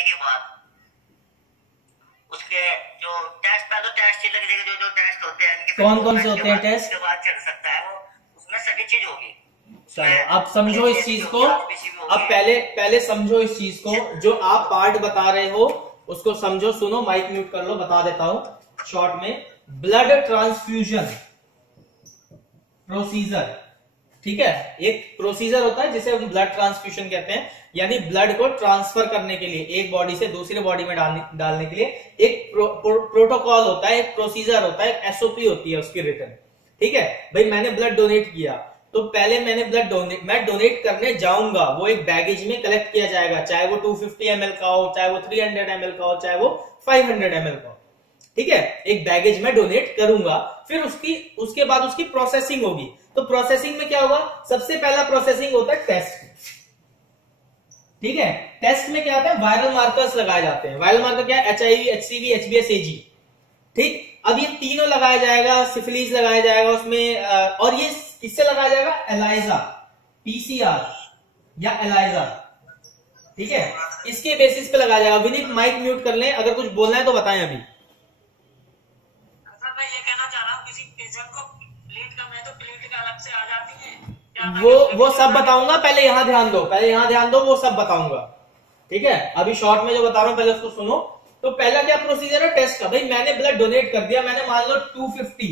करने के बाद उसके जो टेस्ट पे तो टेस्ट ही लगेगा, जो जो टेस्ट होते हैं कौन कौन से होते हैं टेस्ट, उसके बाद चल सकता है वो, उसमें सभी चीज होगी। चलो आप समझो इस चीज को, अब पहले समझो इस चीज को, जो आप पार्ट बता रहे हो उसको समझो, सुनो, माइक म्यूट कर लो, बता देता हूं शॉर्ट में। ब्लड ट्रांसफ्यूजन प्रोसीजर, ठीक है, एक प्रोसीजर होता है जिसे हम ब्लड ट्रांसफ्यूजन कहते हैं, यानी ब्लड को ट्रांसफर करने के लिए एक बॉडी से दूसरे बॉडी में डालने के लिए एक प्रोटोकॉल होता है, एक प्रोसीजर होता है, एक एसओपी होती है उसकी रिटर्न, ठीक है। भाई मैंने ब्लड डोनेट किया, तो पहले मैंने मैं डोनेट करने जाऊंगा, वो एक बैगेज में कलेक्ट किया जाएगा, चाहे वो 250 ml का हो, चाहे वो 300 ml का हो, चाहे वो 500 ml का हो, ठीक है, एक बैगेज में डोनेट करूंगा। फिर उसके बाद उसकी प्रोसेसिंग होगी। तो प्रोसेसिंग में क्या होगा, सबसे पहला प्रोसेसिंग होता है टेस्ट, ठीक है। टेस्ट में क्या होता है, वायरल मार्कर्स लगाए जाते हैं। वायरल मार्कर क्या है, HIV, HCV, HBS, AG, ठीक। अब ये तीनों लगाया जाएगा, सिफिलिस लगाया जाएगा उसमें, और ये किससे लगाया जाएगा, एलाइजा, PCR या एलाइजा, ठीक है, इसके बेसिस पे लगाया जाएगा। विनीत माइक म्यूट कर लें, अगर कुछ बोलना है तो बताएं अभी। मैं ये कहना चाह रहा हूँ, किसी पेशेंट को प्लेट कम है तो प्लेट का अलग से आ जाती है, वो सब बताऊंगा, पहले यहां ध्यान दो, वो सब बताऊंगा, ठीक है। अभी शॉर्ट में जो बता रहा हूं पहले उसको सुनो। तो पहला क्या प्रोसीजर है, टेस्ट का। भाई मैंने ब्लड डोनेट कर दिया, मैंने मान लो 250,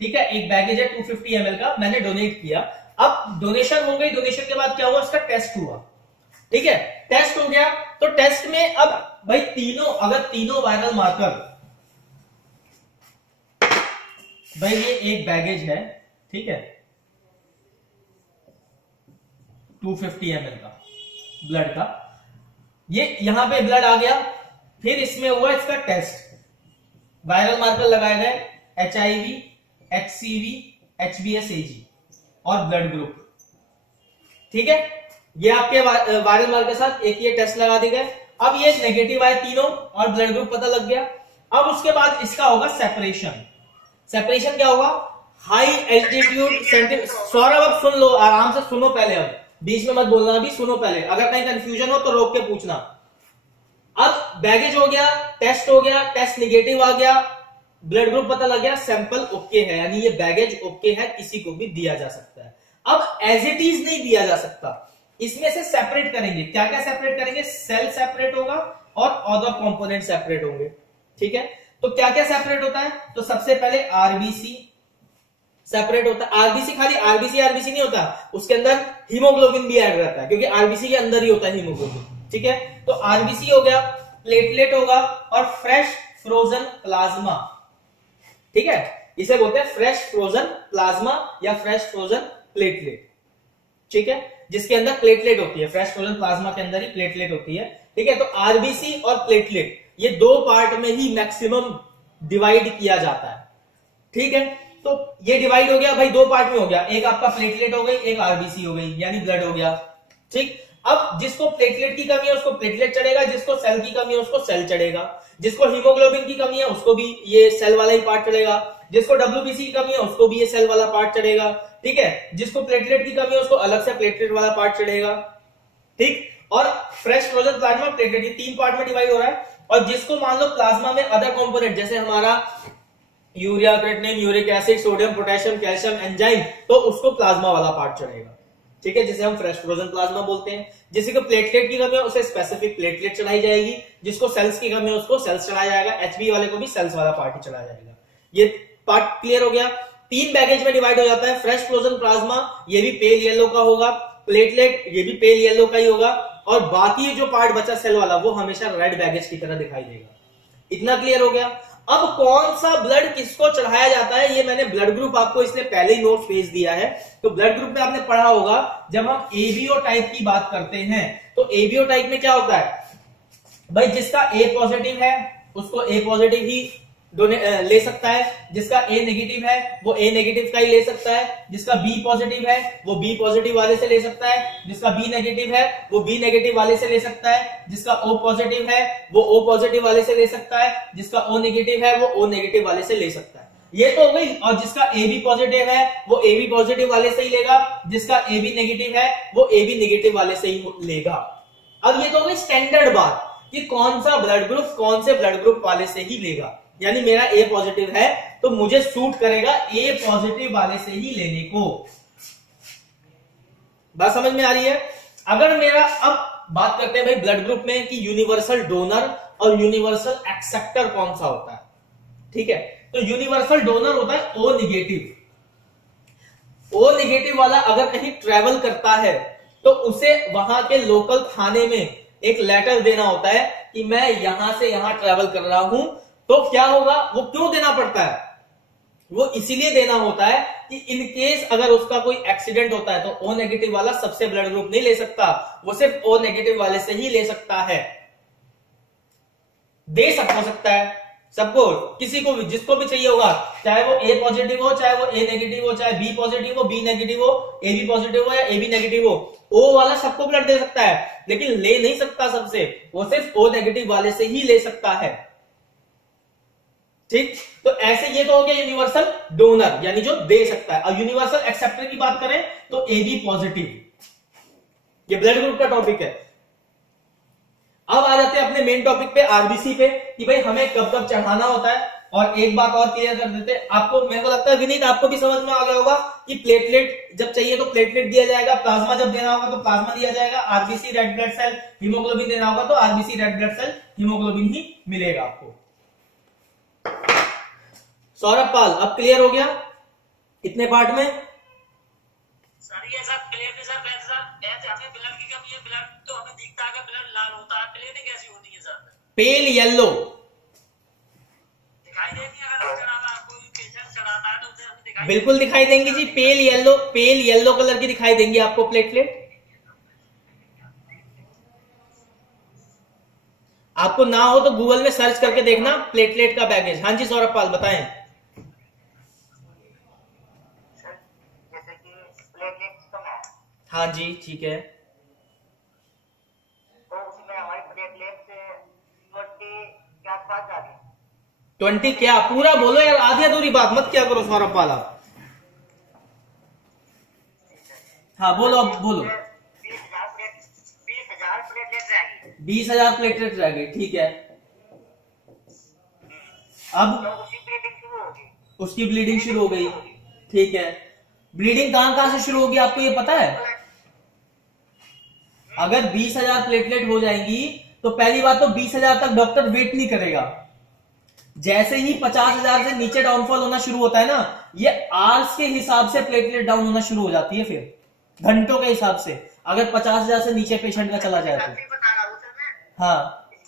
ठीक है, एक बैगेज है 250 ml का, मैंने डोनेट किया। अब डोनेशन हो गई, डोनेशन के बाद क्या हुआ, उसका टेस्ट हुआ, ठीक है, टेस्ट हो गया। तो टेस्ट में अब भाई तीनों वायरल मार्कर, भाई ये एक बैगेज है, ठीक है, 250 ml का ब्लड का, ये यहां पे ब्लड आ गया, फिर इसमें हुआ इसका टेस्ट, वायरल मार्कर लगाए गए, HIV, HCV, HBS, AG और ब्लड ग्रुप, ठीक है। ये आपके वायरल मार्कर के साथ एक ये टेस्ट लगा दिए गए। अब ये नेगेटिव आए तीनों और ब्लड ग्रुप पता लग गया। अब उसके बाद इसका होगा सेपरेशन। सेपरेशन क्या होगा, हाई एल्टीट्यूड सौरभ, अब सुन लो, आराम से सुनो पहले, अब बीच में मत बोलना, अभी सुनो पहले, अगर कहीं कंफ्यूजन हो तो रोक के पूछना। अब बैगेज हो गया, टेस्ट हो गया, टेस्ट निगेटिव आ गया, ब्लड ग्रुप पता लग गया, सैंपल ओके है, यानी ये बैगेज ओके है, किसी को भी दिया जा सकता है। अब एज इट इज नहीं दिया जा सकता, इसमें से सेपरेट करेंगे। क्या क्या सेपरेट करेंगे, सेल सेपरेट होगा और अदर कंपोनेंट सेपरेट होंगे, ठीक है। तो क्या क्या सेपरेट होता है, तो सबसे पहले आरबीसी सेपरेट होता है। आरबीसी खाली आरबीसी नहीं होता, उसके अंदर हीमोग्लोबिन भी ऐड रहता है, क्योंकि आरबीसी के अंदर ही होता है हीमोग्लोबिन, ठीक है। तो आरबीसी हो गया, प्लेटलेट होगा और फ्रेश फ्रोजन प्लाज्मा, ठीक है, इसे बोलते हैं फ्रेश फ्रोजन प्लाज्मा या फ्रेश फ्रोजन प्लेटलेट, ठीक है, जिसके अंदर प्लेटलेट होती है, फ्रेश फ्रोजन प्लाज्मा के अंदर ही प्लेटलेट होती है, ठीक है। तो आरबीसी और प्लेटलेट ये दो पार्ट में ही मैक्सिमम डिवाइड किया जाता है, ठीक है। तो ये डिवाइड हो गया भाई, दो पार्ट में हो गया, एक आपका प्लेटलेट हो गई, एक आरबीसी हो गई, यानी ब्लड हो गया, ठीक। अब जिसको प्लेटलेट की कमी है उसको प्लेटलेट चढ़ेगा, जिसको सेल की कमी है उसको सेल चढ़ेगा, जिसको हीमोग्लोबिन की कमी है उसको भी ये सेल वाला ही पार्ट चढ़ेगा, जिसको डब्ल्यूबीसी की कमी है उसको भी ये सेल वाला पार्ट चढ़ेगा, ठीक है। जिसको प्लेटलेट की कमी है उसको अलग से प्लेटलेट वाला पार्ट चढ़ेगा, ठीक। और फ्रेश फ्रोजन प्लाज्मा, प्लेटलेट, ये तीन पार्ट में डिवाइड हो रहा है। और जिसको मान लो प्लाज्मा में अदर कंपोनेंट, जैसे हमारा urea, creatinine, uric acid, sodium, potassium, calcium, enzyme, तो उसको प्लाज्मा वाला पार्ट चढ़ेगा, ठीक है, जिसे हम फ्रेश फ्रोजन प्लाज्मा बोलते हैं। जिसी को प्लेटलेट की कमी है उसे स्पेसिफिक प्लेटलेट चढ़ाई जाएगी, जिसको सेल्स की कमी है उसको सेल्स चढ़ाया जाएगा, एचबी वाले को भी सेल्स वाला पार्ट ही चढ़ाया जाएगा। ये पार्ट क्लियर हो गया। तीन बैगेज में डिवाइड हो जाता है, फ्रेश फ्रोजन प्लाज्मा ये भी पेल येलो का होगा, प्लेटलेट ये भी पेल येलो का ही होगा, और बाकी जो पार्ट बचा सेल वाला वो हमेशा रेड बैगेज की तरह दिखाई देगा। इतना क्लियर हो गया। अब कौन सा ब्लड किसको चढ़ाया जाता है, ये मैंने ब्लड ग्रुप आपको इसलिए पहले ही नोट भेज दिया है। तो ब्लड ग्रुप में आपने पढ़ा होगा, जब हम एबीओ टाइप की बात करते हैं तो एबीओ टाइप में क्या होता है भाई, जिसका ए पॉजिटिव है उसको ए पॉजिटिव ही ले सकता है, जिसका ए नेगेटिव है वो ए नेगेटिव का ही ले सकता है, जिसका बी पॉजिटिव है वो बी पॉजिटिव वाले से ले सकता है, जिसका बी नेगेटिव है वो बी नेगेटिव वाले से ले सकता है, जिसका ओ पॉजिटिव है वो ओ पॉजिटिव वाले से ले सकता है, जिसका ओ नेगेटिव है वो ओ नेगेटिव वाले से ले सकता है। ये तो हो गई। और जिसका ए बी पॉजिटिव है वो ए बी पॉजिटिव वाले से ही लेगा, जिसका ए बी नेगेटिव है वो ए बी नेगेटिव वाले से ही लेगा। अब ये तो हो गई स्टैंडर्ड बात कि कौन सा ब्लड ग्रुप कौन से ब्लड ग्रुप वाले से ही लेगा। यानी मेरा ए पॉजिटिव है तो मुझे सूट करेगा ए पॉजिटिव वाले से ही लेने को। बात समझ में आ रही है? अगर मेरा, अब बात करते हैं भाई ब्लड ग्रुप में कि यूनिवर्सल डोनर और यूनिवर्सल एक्सेप्टर कौन सा होता है। ठीक है, तो यूनिवर्सल डोनर होता है ओ निगेटिव। ओ निगेटिव वाला अगर कहीं ट्रेवल करता है तो उसे वहां के लोकल थाने में एक लेटर देना होता है कि मैं यहां से यहां ट्रेवल कर रहा हूं। तो क्या होगा, वो क्यों देना पड़ता है? वो इसीलिए देना होता है कि इन केस अगर उसका कोई एक्सीडेंट होता है तो ओ नेगेटिव वाला सबसे ब्लड ग्रुप नहीं ले सकता, वो सिर्फ ओ नेगेटिव वाले से ही ले सकता है। दे सकता है सबको, किसी को भी, जिसको भी चाहिए होगा, चाहे वो ए पॉजिटिव हो, चाहे वो ए नेगेटिव हो, चाहे बी पॉजिटिव हो, बी नेगेटिव हो, ए बी पॉजिटिव हो या ए बी नेगेटिव हो, ओ वाला सबको ब्लड दे सकता है, लेकिन ले नहीं सकता सबसे, वो सिर्फ ओ नेगेटिव वाले से ही ले सकता है। ठीक, तो ऐसे ये तो हो गया यूनिवर्सल डोनर, यानी जो दे सकता है। और यूनिवर्सल एक्सेप्टर की बात करें तो ए बी पॉजिटिव, ये ब्लड ग्रुप का टॉपिक है। अब आ जाते हैं अपने मेन टॉपिक पे, आरबीसी पे, कि भाई हमें कब कब चढ़ाना होता है। और एक बात और क्लियर कर देते हैं आपको, मेरे को लगता है विनीत आपको भी समझ में आ गया होगा कि प्लेटलेट जब चाहिए तो प्लेटलेट दिया जाएगा, प्लाज्मा जब देना होगा तो प्लाज्मा दिया जाएगा, RBC red blood cell haemoglobin देना होगा तो RBC red blood cell haemoglobin ही मिलेगा आपको। सौरभ पाल, अब क्लियर हो गया इतने पार्ट में? सर ये सब क्लियर नहीं सर, हमें ब्लड की कमी है, ब्लड तो हमें दिखता है ब्लड लाल होता है, प्लेट कैसी होती है सर? पेल येलो दिखाई देती है अगर चढ़ावा, कोई पेशेंट चढ़ाता है तो उसे हमें दिखाई, बिल्कुल दिखाई देंगी जी, पेल येलो कलर की दिखाई देंगी आपको प्लेटलेट। आपको ना हो तो गूगल में सर्च करके देखना प्लेटलेट का बैगेज। हाँ जी सौरभ पाल बताएं। जैसे कि प्लेटलेट्स कम है, हाँ जी ठीक है, तो उसमें हमारी प्लेटलेट्स 20 के आसपास आ गई। 20 क्या? पूरा बोलो यार, आधी अधूरी बात मत क्या करो सौरभ पाल आप। हाँ बोलो, अब बोलो। 20,000 प्लेटलेट्स रहेगी। 20,000 प्लेटलेट रह गई, ठीक है। अब तो उसकी ब्लीडिंग शुरू होगी, उसकी ब्लीडिंग शुरू हो गई, ठीक है। ब्लीडिंग कहां से शुरू होगी आपको ये पता है? अगर 20,000 प्लेटलेट हो जाएंगी तो पहली बात तो 20,000 तक डॉक्टर वेट नहीं करेगा। जैसे ही 50,000 से नीचे डाउनफॉल होना शुरू होता है ना, ये आवर्स के हिसाब से प्लेटलेट डाउन होना शुरू हो जाती है, फिर घंटों के हिसाब से। अगर 50,000 से नीचे पेशेंट का चला जाए तो हाँ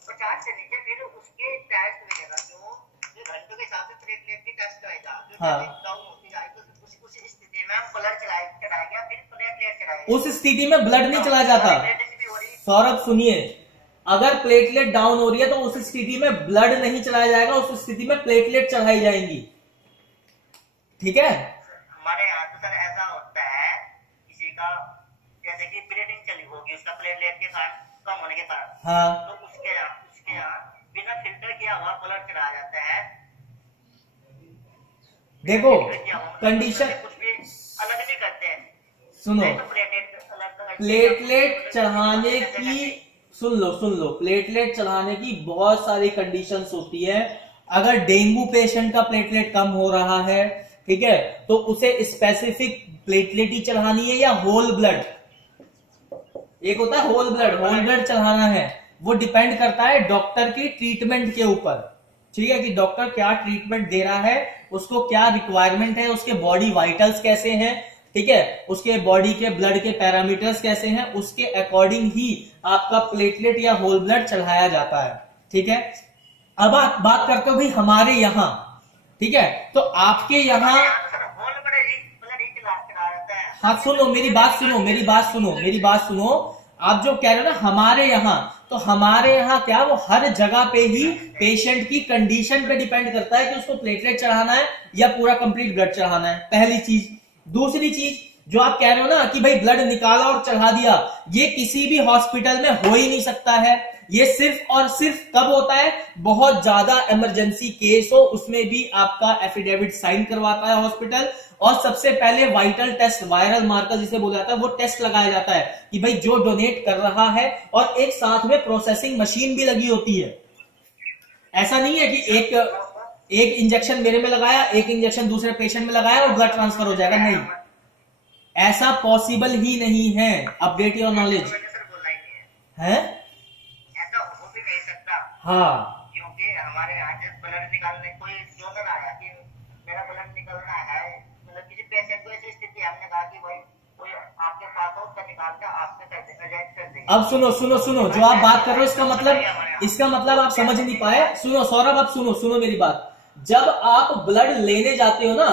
50 से नीचे फिर उसके टेस्ट मिलेगा, जो घंटों के हिसाब से प्लेटलेट की टेस्ट आएगा, जो हाँ। डाउन होती जाए तो उस स्थिति में हम ब्लड चढ़ाएगा, फिर प्लेटलेट चढ़ाएगा। उस स्थिति में ब्लड नहीं चला जाता। सौरभ सुनिए, अगर प्लेटलेट डाउन हो रही है तो उस स्थिति में ब्लड नहीं चलाया जाएगा, उस स्थिति में प्लेटलेट चढ़ाई जाएंगी, ठीक है। हमारे यहाँ तो सर ऐसा होता है, किसी का जैसे कि ब्लीडिंग चली होगी उसका प्लेटलेट के कारण कम होने के कारण, हाँ तो उसके यहाँ बिना फिल्टर किया हुआ ब्लड चढ़ाया जाता है। देखो कंडीशन कंडीशन कुछ भी अलग नहीं करते हैं, सुनो, नहीं तो प्लेटलेट अलग प्लेटलेट चढ़ाने की सुन लो, प्लेटलेट चढ़ाने की बहुत सारी कंडीशंस होती है। अगर डेंगू पेशेंट का प्लेटलेट कम हो रहा है, ठीक है, तो उसे स्पेसिफिक प्लेटलेट ही चढ़ानी है या होल ब्लड। एक होता है होल ब्लड चढ़ाना है, वो डिपेंड करता है डॉक्टर की ट्रीटमेंट के ऊपर, ठीक है, कि डॉक्टर क्या ट्रीटमेंट दे रहा है, उसको क्या रिक्वायरमेंट है, उसके बॉडी वाइटल्स कैसे हैं, ठीक है, उसके बॉडी के ब्लड के पैरामीटर्स कैसे हैं, उसके अकॉर्डिंग ही आपका प्लेटलेट या होल ब्लड चढ़ाया जाता है, ठीक है। अब आप बात करते हो भाई हमारे यहाँ, ठीक है, तो आपके यहाँ हाँ सुनो मेरी बात सुनो, आप जो कह रहे हो ना हमारे यहाँ, तो हमारे यहाँ क्या वो हर जगह पे ही पेशेंट की कंडीशन पे डिपेंड करता है कि उसको प्लेटलेट चढ़ाना है या पूरा कंप्लीट ब्लड चढ़ाना है, पहली चीज। दूसरी चीज, जो आप कह रहे हो ना कि भाई ब्लड निकाला और चढ़ा दिया, ये किसी भी हॉस्पिटल में हो ही नहीं सकता है। ये सिर्फ और सिर्फ कब होता है, बहुत ज्यादा इमरजेंसी केस हो, उसमें भी आपका एफिडेविट साइन करवाता है हॉस्पिटल, और सबसे पहले वाइटल टेस्ट, वायरल मार्कर जिसे बोला जाता है, वो टेस्ट लगाया जाता है कि भाई जो डोनेट कर रहा है, और एक साथ में प्रोसेसिंग मशीन भी लगी होती है। ऐसा नहीं है कि एक इंजेक्शन मेरे में लगाया, एक इंजेक्शन दूसरे पेशेंट में लगाया और ब्लड ट्रांसफर हो जाएगा, नहीं, ऐसा पॉसिबल ही नहीं है। अपडेट योर नॉलेज है, ऐसा हो भी नहीं सकता। हाँ, क्योंकि हमारे यहाँ जब ब्लड निकालने कोई डोनर आया कि मेरा ब्लड निकलना है, मतलब किसी पेशेंट को ऐसी स्थिति, हमने कहा कि भाई कोई आपके पास हो, उसका निकाल कर आपने कर देंगे। अब सुनो सुनो सुनो, जो आप बात कर रहे हो इसका मतलब आप समझ नहीं पाए। सुनो सौरभ, अब सुनो मेरी बात। जब आप ब्लड लेने जाते हो ना,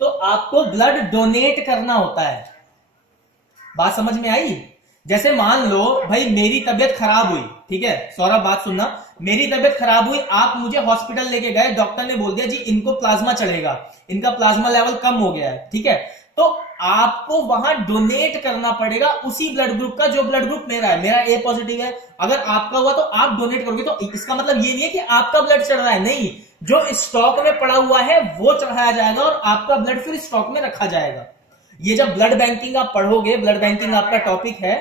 तो आपको ब्लड डोनेट करना होता है। बात समझ में आई? जैसे मान लो भाई मेरी तबीयत खराब हुई, ठीक है सौरभ बात सुनना, मेरी तबीयत खराब हुई, आप मुझे हॉस्पिटल लेके गए, डॉक्टर ने बोल दिया जी इनको प्लाज्मा चढ़ेगा, इनका प्लाज्मा लेवल कम हो गया है, ठीक है, तो आपको वहां डोनेट करना पड़ेगा उसी ब्लड ग्रुप का जो ब्लड ग्रुप मेरा है। मेरा ए पॉजिटिव है, अगर आपका हुआ तो आप डोनेट करोगे। तो इसका मतलब ये नहीं है कि आपका ब्लड चढ़ रहा है, नहीं, जो स्टॉक में पड़ा हुआ है वो चढ़ाया जाएगा और आपका ब्लड फिर स्टॉक में रखा जाएगा। ये जब ब्लड बैंकिंग आप पढ़ोगे, ब्लड बैंकिंग आपका टॉपिक है,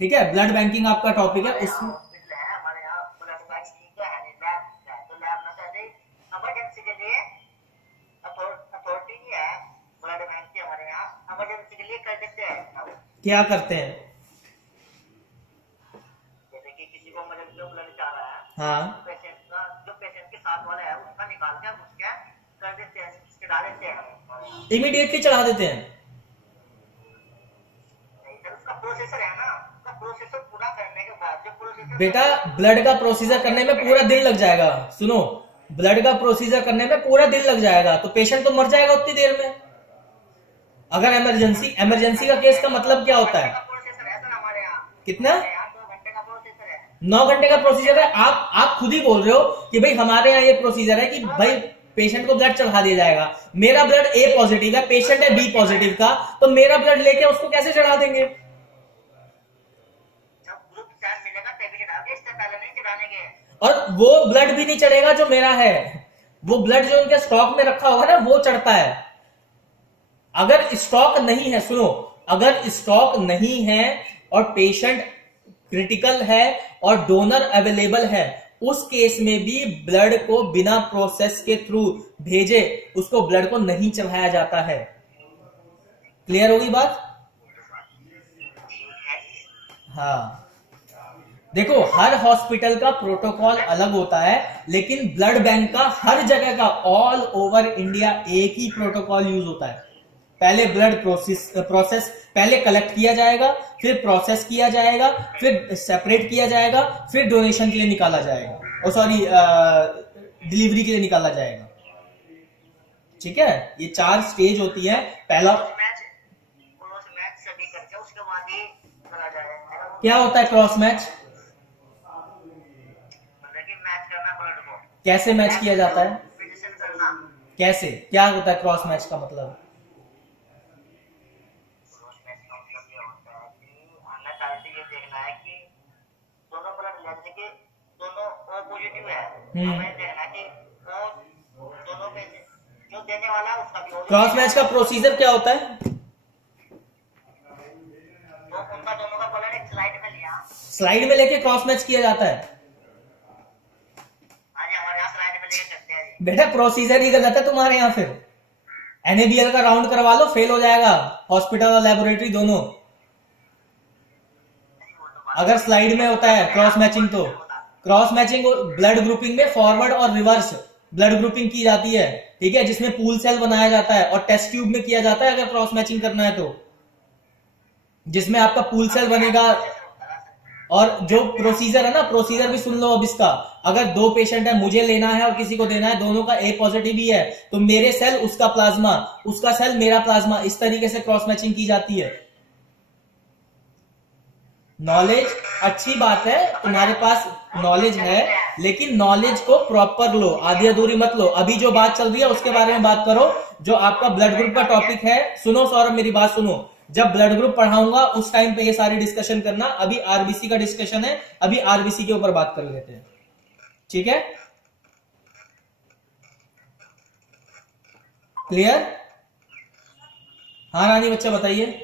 ठीक है, ब्लड बैंकिंग आपका टॉपिक है, उसमें हमारे यहाँ ब्लड बैंकिंग का है, तो लैब में इमरजेंसी के लिए अथॉरिटी नहीं है, ब्लड बैंक की हमारे यहाँ इमरजेंसी के लिए कर देते हैं। क्या करते हैं? जैसे कि किसी को इमरजेंसी में ब्लड चाह रहा है, हाँ, पेशेंट का जो पेशेंट के साथ वाला है उसका निकाल के उसका कर देते हैं, चढ़ा देते हैं, इमीडिएटली चढ़ा देते हैं। नहीं सर, उसका प्रोसेसर है ना, उसका प्रोसेसर पूरा करने के बाद जो प्रोसेसर, बेटा ब्लड का प्रोसीजर करने में पूरा दिन लग जाएगा। सुनो, ब्लड का प्रोसीजर करने में पूरा दिन लग जाएगा, तो पेशेंट तो मर जाएगा उतनी देर में। अगर इमरजेंसी का केस का मतलब क्या होता है? प्रोसेसर है सर हमारे यहाँ, कितना? 2 घंटे का प्रोसेसर है, 9 घंटे का प्रोसीजर है। आप खुद ही बोल रहे हो कि भाई हमारे यहाँ ये प्रोसीजर है कि भाई पेशेंट को ब्लड चढ़ा दिया जाएगा। मेरा ब्लड ए पॉजिटिव है, पेशेंट है बी पॉजिटिव का, तो मेरा ब्लड लेके उसको कैसे चढ़ा देंगे? जब ग्रुप चार्ज मिलेगा तभी चढ़ाओगे, इससे पहले नहीं चढ़ाने के। और वो ब्लड भी नहीं चढ़ेगा जो मेरा है, वो ब्लड जो उनके स्टॉक में रखा होगा ना वो चढ़ता है। अगर स्टॉक नहीं है, सुनो, अगर स्टॉक नहीं है और पेशेंट क्रिटिकल है और डोनर अवेलेबल है, उस केस में भी ब्लड को बिना प्रोसेस के थ्रू भेजे उसको ब्लड को नहीं चढ़ाया जाता है। क्लियर होगी बात? हाँ, देखो हर हॉस्पिटल का प्रोटोकॉल अलग होता है, लेकिन ब्लड बैंक का हर जगह का ऑल ओवर इंडिया एक ही प्रोटोकॉल यूज होता है। पहले ब्लड प्रोसेस पहले कलेक्ट किया जाएगा, फिर प्रोसेस किया जाएगा, फिर सेपरेट किया जाएगा, फिर डोनेशन के लिए निकाला जाएगा, और सॉरी डिलीवरी के लिए निकाला जाएगा। ठीक है, ये 4 स्टेज होती है। पहला मैच सभी करके उसके बाद ही करा जाएगा। क्या होता है क्रॉस मैच? मतलब कि मैच करना ब्लड को। कैसे मैच किया जाता है? पोजीशन करना। कैसे, क्या होता है क्रॉस मैच का मतलब? देखना है कि दोनों ब्लड लेने के दोनों ओ पॉजिटिव है, हमें देखना कि वो दोनों में जो देने वाला है उसका भी। क्रॉस मैच का प्रोसीजर क्या होता है? तो उनका दोनों का ब्लड एक स्लाइड में लिया, स्लाइड में लेके क्रॉस मैच किया जाता है। आज हमारे यहाँ स्लाइड में लेके करते हैं। बेटा प्रोसीजर ही गलत है तुम्हारे यहाँ, फिर NABL का राउंड करवा लो, फेल हो जाएगा हॉस्पिटल और लेबोरेटरी दोनों। अगर स्लाइड में होता है क्रॉस मैचिंग, तो क्रॉस मैचिंग ब्लड ग्रुपिंग में फॉरवर्ड और रिवर्स ब्लड ग्रुपिंग की जाती है, ठीक है, जिसमें पूल सेल बनाया जाता है और टेस्ट ट्यूब में किया जाता है। अगर क्रॉस मैचिंग करना है तो जिसमें आपका पूल सेल बनेगा, और जो प्रोसीजर है ना, प्रोसीजर भी सुन लो अब इसका। अगर 2 पेशेंट है, मुझे लेना है और किसी को देना है, दोनों का ए पॉजिटिव ही है, तो मेरे सेल उसका प्लाज्मा, उसका सेल मेरा प्लाज्मा, इस तरीके से क्रॉस मैचिंग की जाती है। नॉलेज अच्छी बात है, तुम्हारे पास नॉलेज है, लेकिन नॉलेज को प्रॉपर लो, आधी अधूरी मत लो। अभी जो बात चल रही है उसके बारे में बात करो, जो आपका ब्लड ग्रुप का टॉपिक है, सुनो सौरभ मेरी बात सुनो, जब ब्लड ग्रुप पढ़ाऊंगा उस टाइम पे ये सारी डिस्कशन करना। अभी आरबीसी का डिस्कशन है, अभी आरबीसी के ऊपर बात कर लेते हैं, ठीक है? क्लियर? हाँ रानी बच्चा बताइए।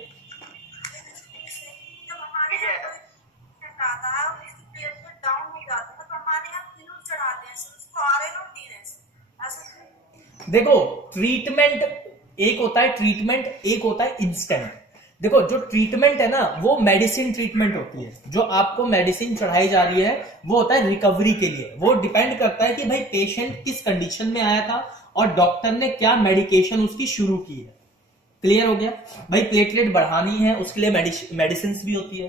देखो ट्रीटमेंट एक होता है, ट्रीटमेंट एक होता है इंस्टेंट। देखो जो ट्रीटमेंट है ना वो मेडिसिन ट्रीटमेंट होती है, जो आपको मेडिसिन चढ़ाई जा रही है वो होता है रिकवरी के लिए। वो डिपेंड करता है कि भाई पेशेंट किस कंडीशन में आया था और डॉक्टर ने क्या मेडिकेशन उसकी शुरू की है। क्लियर हो गया? भाई प्लेटलेट बढ़ानी है उसके लिए मेडिसिन भी होती है,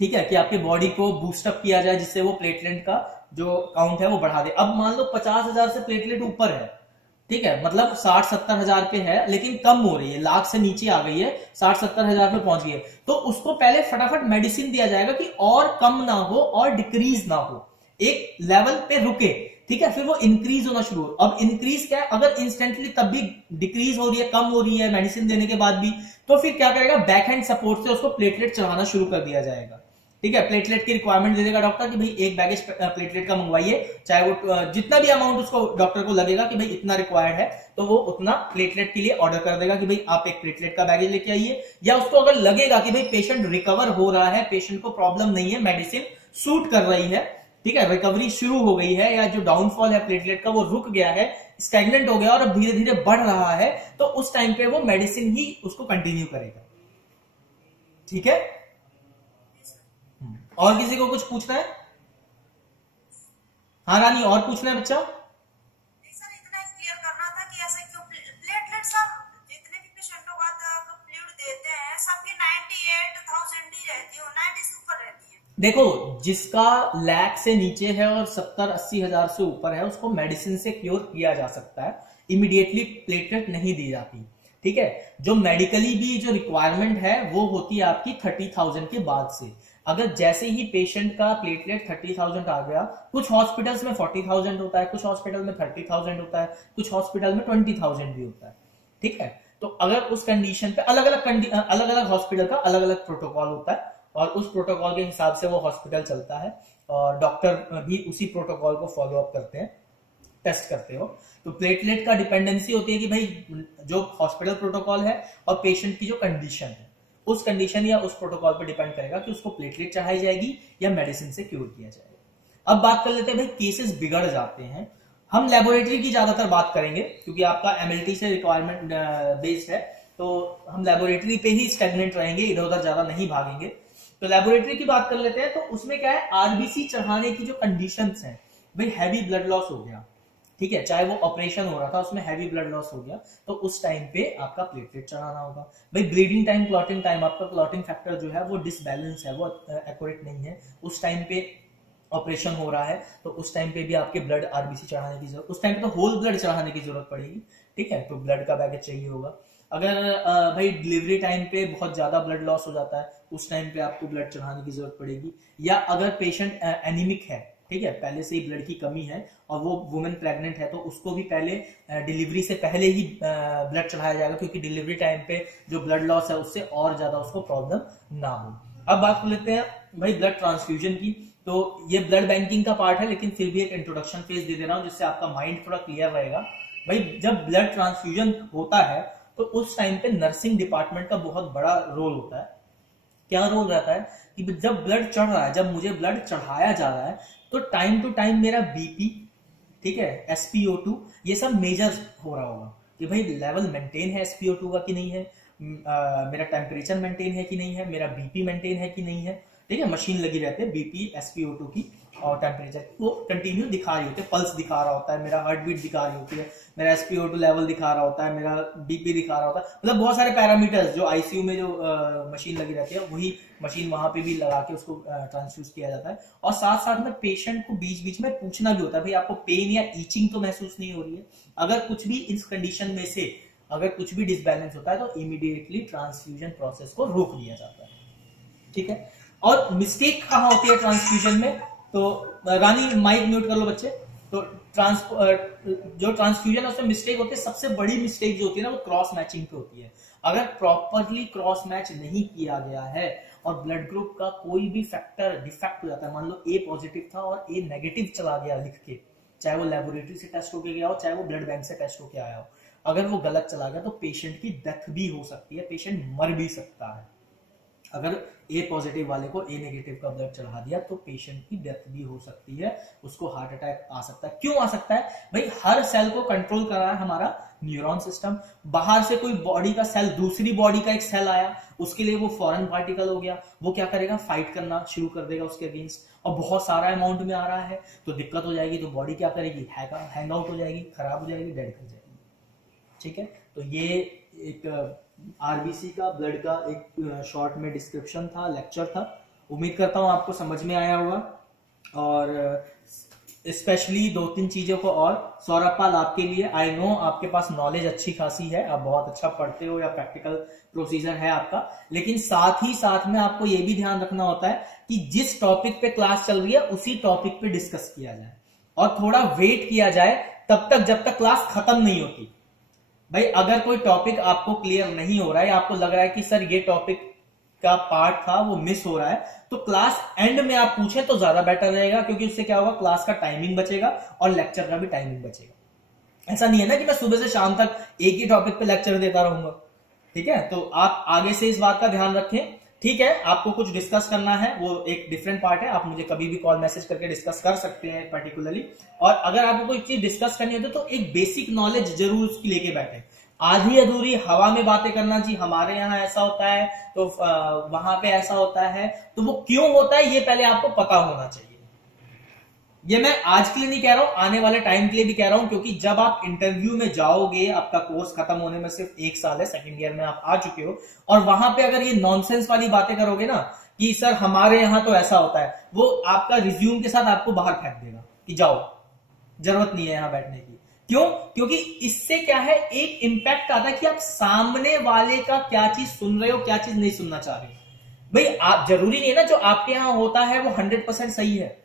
ठीक है, कि आपके बॉडी को बूस्टअप किया जाए जिससे वो प्लेटलेट का जो काउंट है वो बढ़ा दे। अब मान लो 50,000 से प्लेटलेट ऊपर है, ठीक है, मतलब 60-70 हजार पे है लेकिन कम हो रही है, लाख से नीचे आ गई है, 60-70 हजार पे पहुंच गई है, तो उसको पहले फटाफट मेडिसिन दिया जाएगा कि और कम ना हो और डिक्रीज ना हो, एक लेवल पे रुके, ठीक है, फिर वो इंक्रीज होना शुरू हो। अब इंक्रीज क्या है, अगर इंस्टेंटली तब भी डिक्रीज हो रही है, कम हो रही है मेडिसिन देने के बाद भी, तो फिर क्या करेगा, बैक हैंड सपोर्ट से उसको प्लेटलेट चढ़ाना शुरू कर दिया जाएगा, ठीक है। प्लेटलेट की रिक्वायरमेंट दे देगा डॉक्टर कि भाई एक बैगेज प्लेटलेट का मंगवाइए, चाहे वो जितना भी अमाउंट उसको डॉक्टर को लगेगा कि भाई इतना रिक्वायर्ड है, तो वो उतना प्लेटलेट के लिए ऑर्डर कर देगा कि भाई आप एक प्लेटलेट का बैगेज लेके आइए। या उसको अगर लगेगा कि भाई पेशेंट रिकवर हो रहा है, पेशेंट को प्रॉब्लम नहीं है, मेडिसिन सूट कर रही है, ठीक है, रिकवरी शुरू हो गई है, या जो डाउनफॉल है प्लेटलेट का वो रुक गया है, स्टैग्नेंट हो गया और अब धीरे धीरे बढ़ रहा है, तो उस टाइम पे वो मेडिसिन ही उसको कंटिन्यू करेगा, ठीक है। और किसी को कुछ पूछना है? हाँ रानी और पूछना है बच्चा? नहीं सर, इतना क्लियर करना था कि ऐसे क्यों प्लेटलेट सब जितने भी पेशेंटों का फ्लूइड देते हैं सबकी 98,000 ही रहती है, 90 से ऊपर रहती है। देखो जिसका लाख से नीचे है और 70-80 हजार से ऊपर है उसको मेडिसिन से क्योर किया जा सकता है, इमीडिएटली प्लेटलेट नहीं दी जाती, ठीक है। जो मेडिकली भी जो रिक्वायरमेंट है वो होती है आपकी 30,000 के बाद से। अगर जैसे ही पेशेंट का प्लेटलेट 30,000 आ गया, कुछ हॉस्पिटल्स में 40,000 होता है, कुछ हॉस्पिटल में 30,000 होता है, कुछ हॉस्पिटल में 20,000 भी होता है, ठीक है। तो अगर उस कंडीशन पे अलग अलग हॉस्पिटल का अलग अलग प्रोटोकॉल होता है और उस प्रोटोकॉल के हिसाब से वो हॉस्पिटल चलता है और डॉक्टर भी उसी प्रोटोकॉल को फॉलो अप करते हैं, टेस्ट करते हो। तो प्लेटलेट का डिपेंडेंसी होती है कि भाई जो हॉस्पिटल प्रोटोकॉल है और पेशेंट की जो कंडीशन है, उस कंडीशन या उस प्रोटोकॉल पर डिपेंड करेगा कि उसको प्लेटलेट चढ़ाई जाएगी या मेडिसिन से क्योर किया जाएगा। अब बात कर लेते हैं भाई केसेस बिगड़ जाते हैं, हम लेबोरेटरी की ज्यादातर बात करेंगे क्योंकि आपका एमएलटी से रिक्वायरमेंट बेस्ड है, तो हम लेबोरेटरी पे ही स्टेगनेंट रहेंगे, इधर उधर ज्यादा नहीं भागेंगे। तो लेबोरेटरी की बात कर लेते हैं, तो उसमें क्या है, आरबीसी चढ़ाने की जो कंडीशंस हैं, भाई हैवी ब्लड लॉस हो गया, ठीक है, चाहे वो ऑपरेशन हो रहा था उसमें हैवी ब्लड लॉस हो गया, तो उस टाइम पे आपका प्लेटलेट चढ़ाना होगा। भाई ब्लीडिंग टाइम, क्लॉटिंग टाइम, आपका क्लॉटिंग फैक्टर जो है वो डिसबैलेंस है, वो एक्यूरेट नहीं है, उस टाइम पे ऑपरेशन हो रहा है, तो उस टाइम पे भी आपके ब्लड आरबीसी चढ़ाने की जरूरत, उस टाइम पे तो होल ब्लड चढ़ाने की जरूरत पड़ेगी, ठीक है, तो ब्लड का बैगेज चाहिए होगा। अगर भाई डिलीवरी टाइम पे बहुत ज्यादा ब्लड लॉस हो जाता है, उस टाइम पे आपको ब्लड चढ़ाने की जरूरत पड़ेगी। या अगर पेशेंट एनीमिक है, ठीक है, पहले से ही ब्लड की कमी है और वो वुमेन प्रेग्नेंट है, तो उसको भी पहले डिलीवरी से पहले ही ब्लड चढ़ाया जाएगा, क्योंकि डिलीवरी टाइम पे जो ब्लड लॉस है उससे और ज्यादा उसको प्रॉब्लम ना हो। अब बात कर लेते हैं भाई ब्लड ट्रांसफ्यूजन की। तो ये ब्लड बैंकिंग का पार्ट है, लेकिन फिर भी एक इंट्रोडक्शन फेज दे दे रहा हूं जिससे आपका माइंड थोड़ा क्लियर रहेगा। भाई जब ब्लड ट्रांसफ्यूजन होता है तो उस टाइम पे नर्सिंग डिपार्टमेंट का बहुत बड़ा रोल होता है। क्या रोल रहता है कि जब ब्लड चढ़ रहा है, जब मुझे ब्लड चढ़ाया जा रहा है, तो टाइम टू टाइम मेरा बीपी, ठीक है, SpO2, ये सब मेजर हो रहा होगा कि भाई लेवल मेंटेन है SpO2 का कि नहीं है, मेरा टेम्परेचर मेंटेन है कि नहीं है, मेरा बीपी मेंटेन है कि नहीं है, ठीक है, मशीन लगी रहती है बीपी SpO2 की और टेम्परेचर वो कंटिन्यू दिखा रही होती है, पल्स दिखा रहा होता है, मेरा हार्ट बीट दिखा रही होती है, मेरा SpO2 लेवल दिखा रहा होता है, मेरा बीपी दिखा रहा होता है, मतलब बहुत सारे पैरामीटर्स जो आईसीयू में जो मशीन लगी रहती है वही मशीन वहां पे भी लगा के उसको ट्रांसफ्यूज किया जाता है। और साथ साथ में पेशेंट को बीच बीच में पूछना भी होता है, भाई आपको पेन या ईचिंग तो महसूस नहीं हो रही है? अगर कुछ भी इस कंडीशन में से अगर कुछ भी डिसबैलेंस होता है तो इमीडिएटली ट्रांसफ्यूजन प्रोसेस को रोक दिया जाता है, ठीक है। और मिस्टेक कहाँ होती है ट्रांसफ्यूजन में? तो रानी माइक म्यूट कर लो बच्चे। तो जो ट्रांसफ्यूजन है उसमें मिस्टेक होती है, सबसे बड़ी मिस्टेक जो होती है ना वो क्रॉस मैचिंग पे होती है। अगर प्रॉपरली क्रॉस मैच नहीं किया गया है और ब्लड ग्रुप का कोई भी फैक्टर डिफेक्ट हो जाता है, मान लो ए पॉजिटिव था और ए नेगेटिव चला गया लिख के, चाहे वो लेबोरेटरी से टेस्ट होके गया हो चाहे वो ब्लड बैंक से टेस्ट होके आया हो, अगर वो गलत चला गया तो पेशेंट की डेथ भी हो सकती है, पेशेंट मर भी सकता है। अगर ए पॉजिटिव वाले को ए नेगेटिव का ब्लड चढ़ा दिया तो पेशेंट की डेथ भी हो सकती है, उसको हार्ट अटैक आ सकता है। क्यों आ सकता है भाई? हर सेल को कंट्रोल कर रहा है हमारा न्यूरॉन सिस्टम। बाहर से कोई बॉडी का सेल, दूसरी बॉडी का एक सेल आया, उसके लिए वो फॉरेन पार्टिकल हो गया, वो क्या करेगा? फाइट करना शुरू कर देगा उसके अगेंस्ट, और बहुत सारा अमाउंट में आ रहा है तो दिक्कत हो जाएगी। तो बॉडी क्या करेगी? हैंग आउट हो जाएगी, खराब हो जाएगी, डेड कर जाएगी। ठीक है, तो ये एक आरबीसी का ब्लड का एक शॉर्ट में डिस्क्रिप्शन था, लेक्चर था। उम्मीद करता हूं आपको समझ में आया होगा। और स्पेशली 2-3 चीजों को और सौरभ पाल आपके लिए, आई नो आपके पास नॉलेज अच्छी खासी है, आप बहुत अच्छा पढ़ते हो या प्रैक्टिकल प्रोसीजर है आपका, लेकिन साथ ही साथ में आपको यह भी ध्यान रखना होता है कि जिस टॉपिक पे क्लास चल रही है उसी टॉपिक पे डिस्कस किया जाए और थोड़ा वेट किया जाए तब तक जब तक क्लास खत्म नहीं होती। भाई अगर कोई टॉपिक आपको क्लियर नहीं हो रहा है, आपको लग रहा है कि सर ये टॉपिक का पार्ट था वो मिस हो रहा है, तो क्लास एंड में आप पूछें तो ज्यादा बेटर रहेगा, क्योंकि उससे क्या होगा? क्लास का टाइमिंग बचेगा और लेक्चर का भी टाइमिंग बचेगा। ऐसा नहीं है ना कि मैं सुबह से शाम तक एक ही टॉपिक पे लेक्चर देता रहूंगा। ठीक है, तो आप आगे से इस बात का ध्यान रखें। ठीक है, आपको कुछ डिस्कस करना है वो एक डिफरेंट पार्ट है, आप मुझे कभी भी कॉल मैसेज करके डिस्कस कर सकते हैं पर्टिकुलरली। और अगर आपको कोई चीज डिस्कस करनी होती है तो एक बेसिक नॉलेज जरूर उसकी लेके बैठे। आधी अधूरी हवा में बातें करना जी हमारे यहाँ ऐसा होता है तो वहां पे ऐसा होता है, तो वो क्यों होता है ये पहले आपको पता होना चाहिए। ये मैं आज के लिए नहीं कह रहा हूं, आने वाले टाइम के लिए भी कह रहा हूं, क्योंकि जब आप इंटरव्यू में जाओगे, आपका कोर्स खत्म होने में सिर्फ 1 साल है, सेकंड ईयर में आप आ चुके हो, और वहां पे अगर ये नॉनसेंस वाली बातें करोगे ना कि सर हमारे यहाँ तो ऐसा होता है, वो आपका रिज्यूम के साथ आपको बाहर फेंक देगा कि जाओ, जरूरत नहीं है यहाँ बैठने की। क्यों? क्योंकि इससे क्या है, एक इंपैक्ट आता है कि आप सामने वाले का क्या चीज सुन रहे हो, क्या चीज नहीं सुनना चाह रहे हो। भाई आप, जरूरी नहीं है ना जो आपके यहां होता है वो 100% सही है,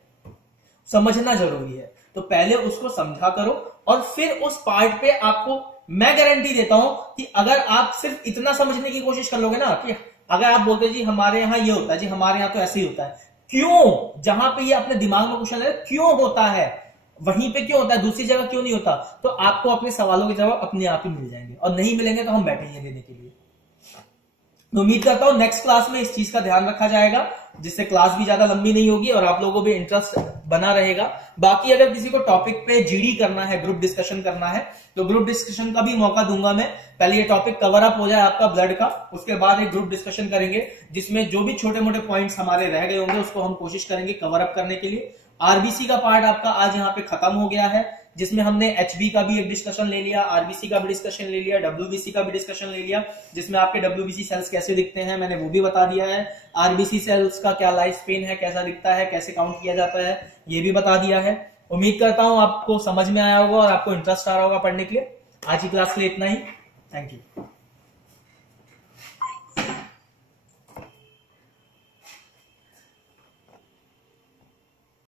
समझना जरूरी है। तो पहले उसको समझा करो और फिर उस पार्ट पे आपको मैं गारंटी देता हूं कि अगर आप सिर्फ इतना समझने की कोशिश कर लोगे ना कि अगर आप बोलते जी हमारे यहां ये होता है, जी हमारे यहां तो ऐसे ही होता है, क्यों? जहां पे ये अपने दिमाग में क्वेश्चन है क्यों होता है, वहीं पे क्यों होता है, दूसरी जगह क्यों नहीं होता, तो आपको अपने सवालों के जवाब अपने आप ही मिल जाएंगे, और नहीं मिलेंगे तो हम बैठेंगे देने के लिए। तो उम्मीद करता हूं नेक्स्ट क्लास में इस चीज का ध्यान रखा जाएगा, जिससे क्लास भी ज्यादा लंबी नहीं होगी और आप लोगों को भी इंटरेस्ट बना रहेगा। बाकी अगर किसी को टॉपिक पे जीडी करना है, ग्रुप डिस्कशन करना है, तो ग्रुप डिस्कशन का भी मौका दूंगा मैं। पहले ये टॉपिक कवर अप हो जाए आपका ब्लड का, उसके बाद एक ग्रुप डिस्कशन करेंगे जिसमें जो भी छोटे मोटे पॉइंट्स हमारे रह गए होंगे उसको हम कोशिश करेंगे कवर अप करने के लिए। आरबीसी का पार्ट आपका आज यहाँ पे खत्म हो गया है, जिसमें हमने एचबी का भी एक डिस्कशन ले लिया, आरबीसी का भी डिस्कशन ले लिया, डब्ल्यूबीसी का भी डिस्कशन ले लिया, जिसमें आपके डब्ल्यूबीसी सेल्स कैसे दिखते हैं मैंने वो भी बता दिया है, आरबीसी सेल्स का क्या लाइफ स्पेन है, कैसा दिखता है, कैसे काउंट किया जाता है, ये भी बता दिया है। उम्मीद करता हूं आपको समझ में आया होगा और आपको इंटरेस्ट आ रहा होगा पढ़ने के लिए। आज की क्लास के लिए इतना ही, थैंक यू।